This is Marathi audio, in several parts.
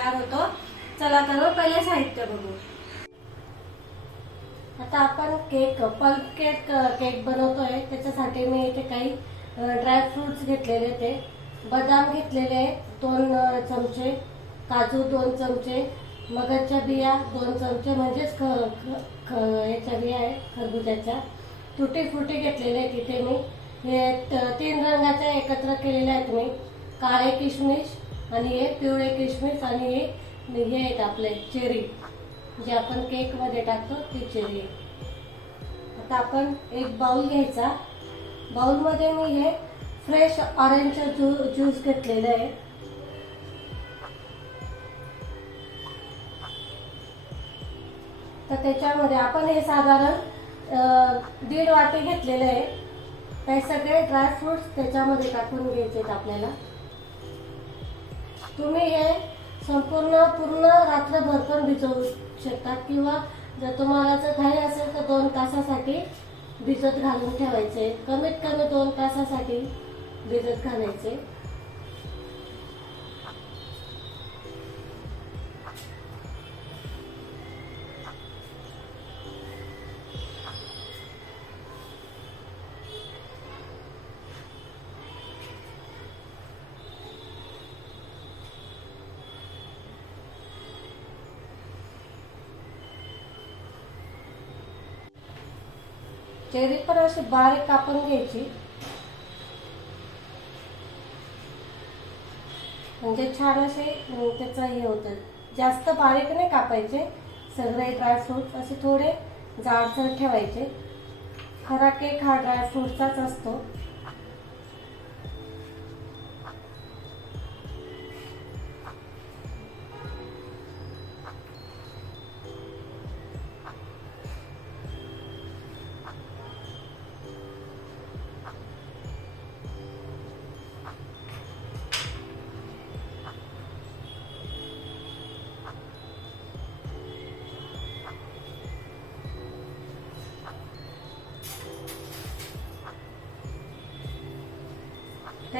तयार होतो. चला तर हो, पहिले साहित्य बघू. आता आपण केक पल्प केक केक बनवतोय. त्याच्यासाठी मी इथे काही ड्रायफ्रुट्स घेतलेले ते. बदाम घेतलेले दोन चमचे. काजू दोन चमचे. मगजच्या बिया दोन चमचे. म्हणजेच ख याच्या बिया आहेत खरबुजाच्या तुटी फुटी घेतलेले आहेत तिथे मी. हे तीन रंगाचे एकत्र केलेले आहेत मी. काळे किशमिश आणि हे पिवळे किशमिश आणि हे हे आहेत आपले चेरी. जे आपण केकमध्ये टाकतो ती चेरी आता आपण एक बाउल घ्यायचा. बाउलमध्ये मी हे फ्रेश ऑरेंज ज्यू ज्यूस घेतलेलं आहे. तर त्याच्यामध्ये आपण हे साधारण दीड वाटी घेतलेलं आहे. काही सगळे ड्रायफ्रुट्स त्याच्यामध्ये टाकून घ्यायचे आहेत आपल्याला. तुम्ही हे संपूर्ण पूर्ण रात्रभर पण भिजवू शकता किंवा जर तुम्हाला जर घाई असेल तर दोन तासासाठी भिजत घालून ठेवायचे. कमीत कमी दोन तासासाठी भिजत घालायचे. चेरी पण अशी बारीक कापून घ्यायची. म्हणजे छान असे त्याचं हे होतं. जास्त बारीक नाही कापायचे सगळे ड्रायफ्रूट असे थोडे जाडसर ठेवायचे. खरा केक हा ड्रायफ्रूटचाच असतो.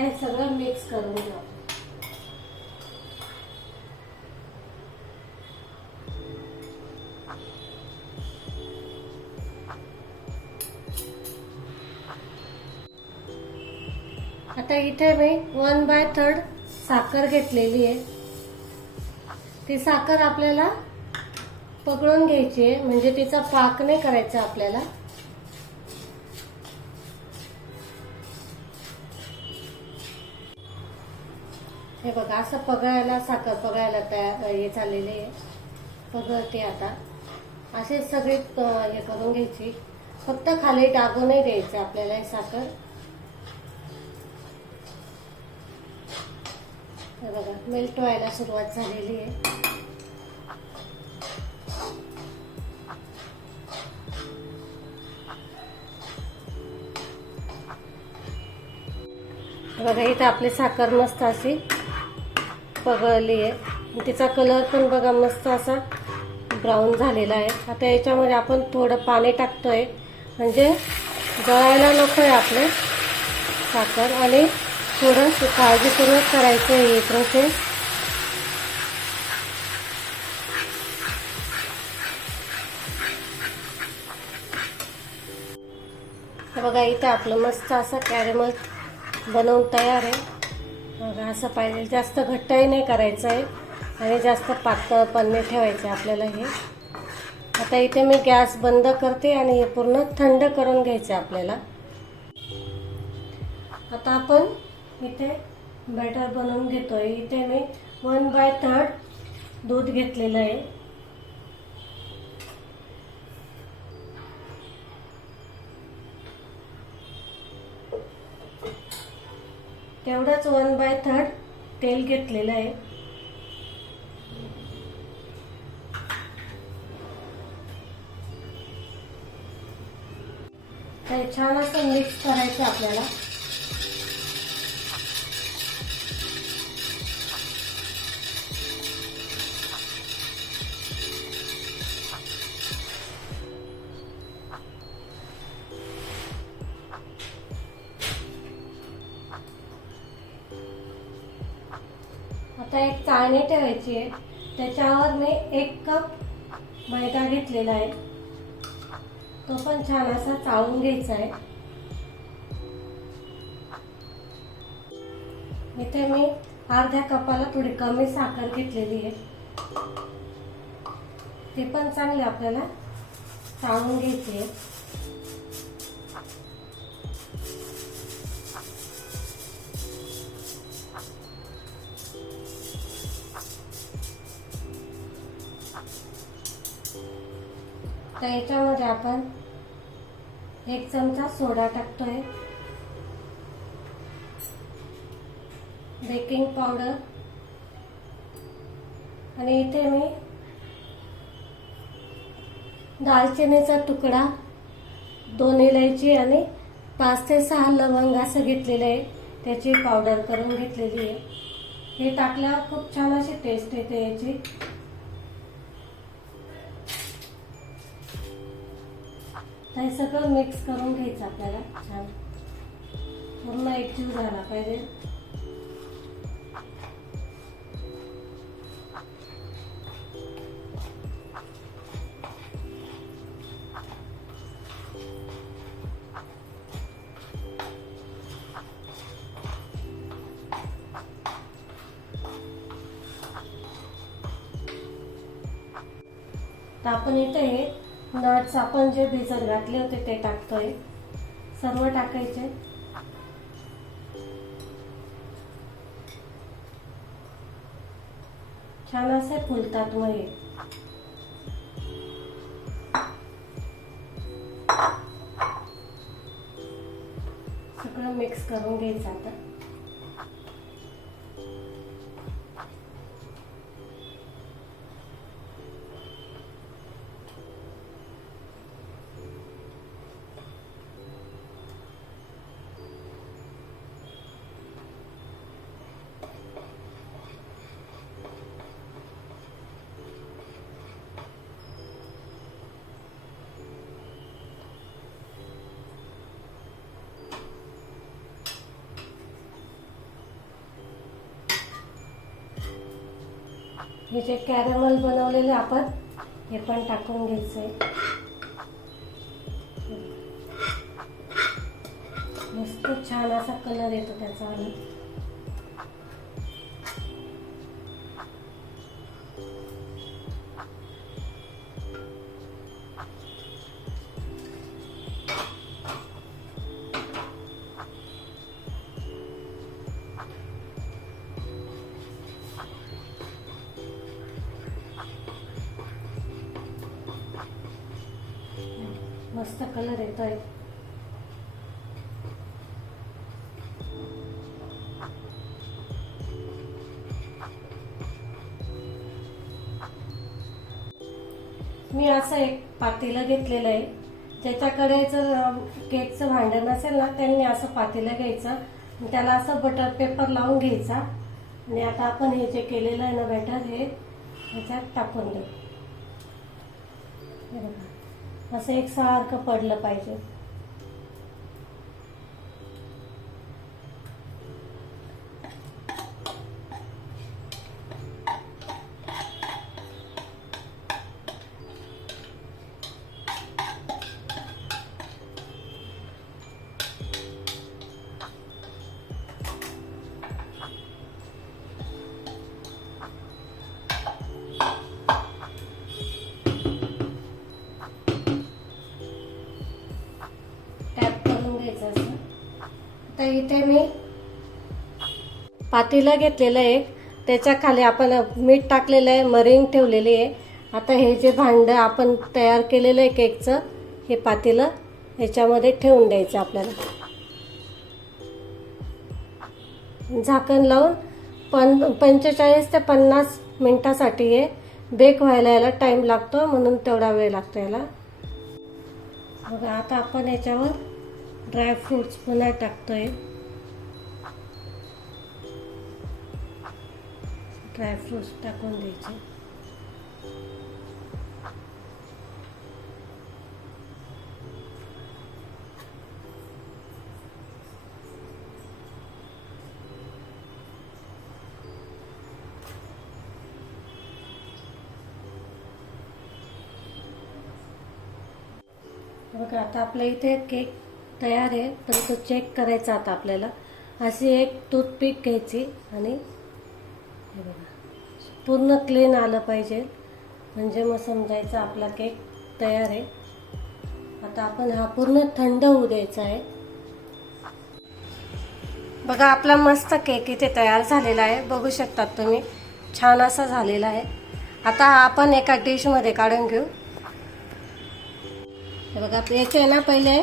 हे सगळं मिक्स करून घेऊ. आता इथे मी वन बाय थर्ड साखर घेतलेली आहे. ती साखर आपल्याला पकडून घ्यायची आहे म्हणजे तिचा पाक नाही करायचा आपल्याला. हे बघा असं पगळायला साखर पगळायला तयार हे झालेले आहे. पगळते आता. असे सगळे हे करून घ्यायची. फक्त खाली टाकू नाही द्यायचं आपल्याला हे साखर. हे बघा मेल्ट व्हायला सुरुवात झालेली आहे. बघा इथं आपली साखर मस्त अशी पगळली आहे. तिचा कलर पण बघा मस्त असा ब्राऊन झालेला आहे. आता याच्यामध्ये आपण थोडं पाणी टाकतोय. म्हणजे गळायला नको आहे आपले साखर आणि थोडं काळजीपूर्वक करायचं आहे हे प्रोसेस बघा इथं आपलं मस्त असं कॅरेमल बनवून तयार आहे. बघा असं पाहिजे जास्त घट्टही नाही करायचं आहे आणि जास्त पातळ पण नाही ठेवायचं आपल्याला हे. आता इथे मी गॅस बंद करते आणि हे पूर्ण थंड करून घ्यायचं आहे आपल्याला. आता आपण इथे बॅटर बनवून घेतोय. इथे मी वन बाय थर्ड दूध घेतलेलं आहे. तेवढंच वन बाय थर्ड तेल घेतलेलं आहे. छान असं मिक्स करायचं आपल्याला. पाणी ठेवायची आहे. त्याच्यावर मी एक कप मैदा घेतलेला आहे. तो पण छान असा चाळून घ्यायचा आहे. इथे मी अर्ध्या कपाला थोडी कमी साखर घेतलेली आहे. ते पण चांगले आपल्याला चाळून घ्यायचे आहे. तर याच्यामध्ये आपण एक चमचा सोडा टाकतोय. Baking powder. आणि इथे मी दालचिनीचा तुकडा दोन इलायची आणि पाच ते सहा लवंग असं घेतलेलं आहे. त्याची पावडर करून घेतलेली आहे. हे टाकल्यावर खूप छान अशी टेस्ट येते याची. तर हे सगळं मिक्स करून घ्यायचं आपल्याला. छान. पूर्ण एकजीव झाला पाहिजे. तर आपण इथे हे नट्स आपण जे भिजत घातले होते ते टाकतोय. सर्व टाकायचे. छान असे फुलतात मग हे सगळं मिक्स करून घ्यायचं आता. हे जे कॅरमल बनवलेलं आपण हे पण टाकून घ्यायचंय. मस्त छान असा कलर येतो त्याचा मस्त कलर येतोय. मी असं एक पातेलं घेतलेलं आहे. ज्याच्याकडे जर केकचं भांडण असेल ना त्यांनी असं पातेलं घ्यायचं. त्याला असं बटर पेपर लावून घ्यायचा. आणि आता आपण हे जे केलेलं आहे ना बॅटर हे ह्याच्यात टाकून देऊ. असं एक सारखं पडलं पाहिजे. इथे मी पातीला घेतलेलं आहे. त्याच्याखाली आपण मीठ टाकलेलं आहे मरिंग ठेवलेली आहे. आता हे जे भांडं आपण तयार केलेलं आहे केकचं हे पातेलं ह्याच्यामध्ये ठेवून द्यायचं आपल्याला. झाकण लावून पण पंचेचाळीस ते पन्नास मिनटासाठी हे बेक व्हायला याला टाईम लागतो म्हणून तेवढा वेळ लागतो याला. बघा आता आपण याच्यावर ड्रायफ्रूट्स पण टाकतोय ड्रायफ्रुट्स ड्रायफ्रूट्स टाकून द्यायचे। बघा आता आपल्या इथे केक तयार आहे परंतु तो चेक करायचा आता आपल्याला. अशी एक टूथपिक घ्यायची आणि हे बघा पूर्ण क्लीन आलं पाहिजे. म्हणजे मग समजायचं आपला केक तयार आहे. आता आपण हा पूर्ण थंड होऊ द्यायचा आहे. बघा आपला मस्त केक इथे तयार झालेला आहे. बघू शकतात तुम्ही छान असा झालेला आहे. आता हा आपण एका डिशमध्ये काढून घेऊ. बघा याचे ना पहिले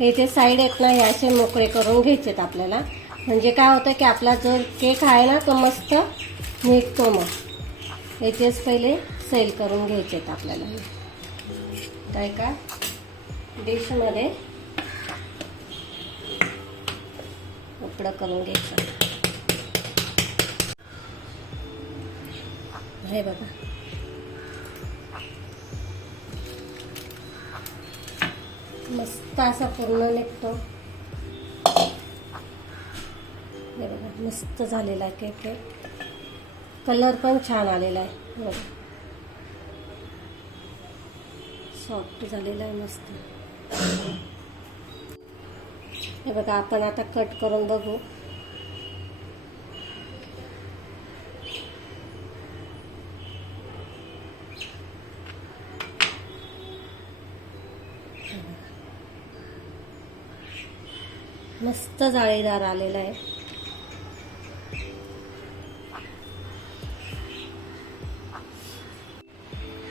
हे जे साईड आहेत ना हे असे मोकळे करून घ्यायचेत आपल्याला. म्हणजे काय होतं की आपला जो केक आहे ना तो मस्त निघतो मग. याचेच पहिले सेल करून घ्यायचेत आपल्याला. काय का? डिशमध्ये उकडं करून घ्यायचं. हे बघा. मस्त असा पूर्ण निघतो हे बघा मस्त झालेला आहे केक कलर पण छान आलेला आहे. बघा. सॉफ्ट झालेला आहे मस्त. हे बघा आपण आता कट करून बघू. मस्त जाळीदार आलेला आहे.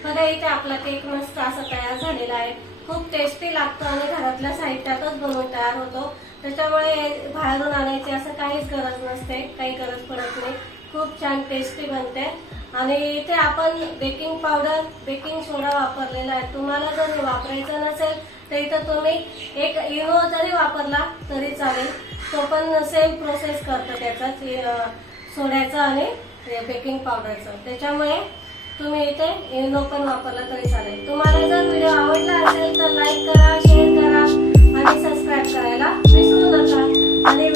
बघा इथे आपला केक मस्त असा तयार झालेला आहे. खूप टेस्टी लागतो आणि घरातल्या साहित्यातच बनवून तयार होतो. त्याच्यामुळे बाहेरून आणायची असं काहीच गरज नसते काही गरज पडत नाही. खूप छान टेस्टी बनते. आणि इथे आपण बेकिंग पावडर बेकिंग सोडा वापरलेला आहे. तुम्हाला जर हे वापरायचं नसेल तर तुम्ही एक इनो जरी वापरला तरी चालेल. तो पण सेम प्रोसेस करतो त्याचा सोड्याचा आणि बेकिंग पावडरचं त्याच्यामुळे तुम्ही इथे इनो पण वापरला तरी चालेल. तुम्हाला जर व्हिडिओ आवडला असेल तर लाईक करा शेअर करा आणि सबस्क्राईब करायला विसरू नका. आणि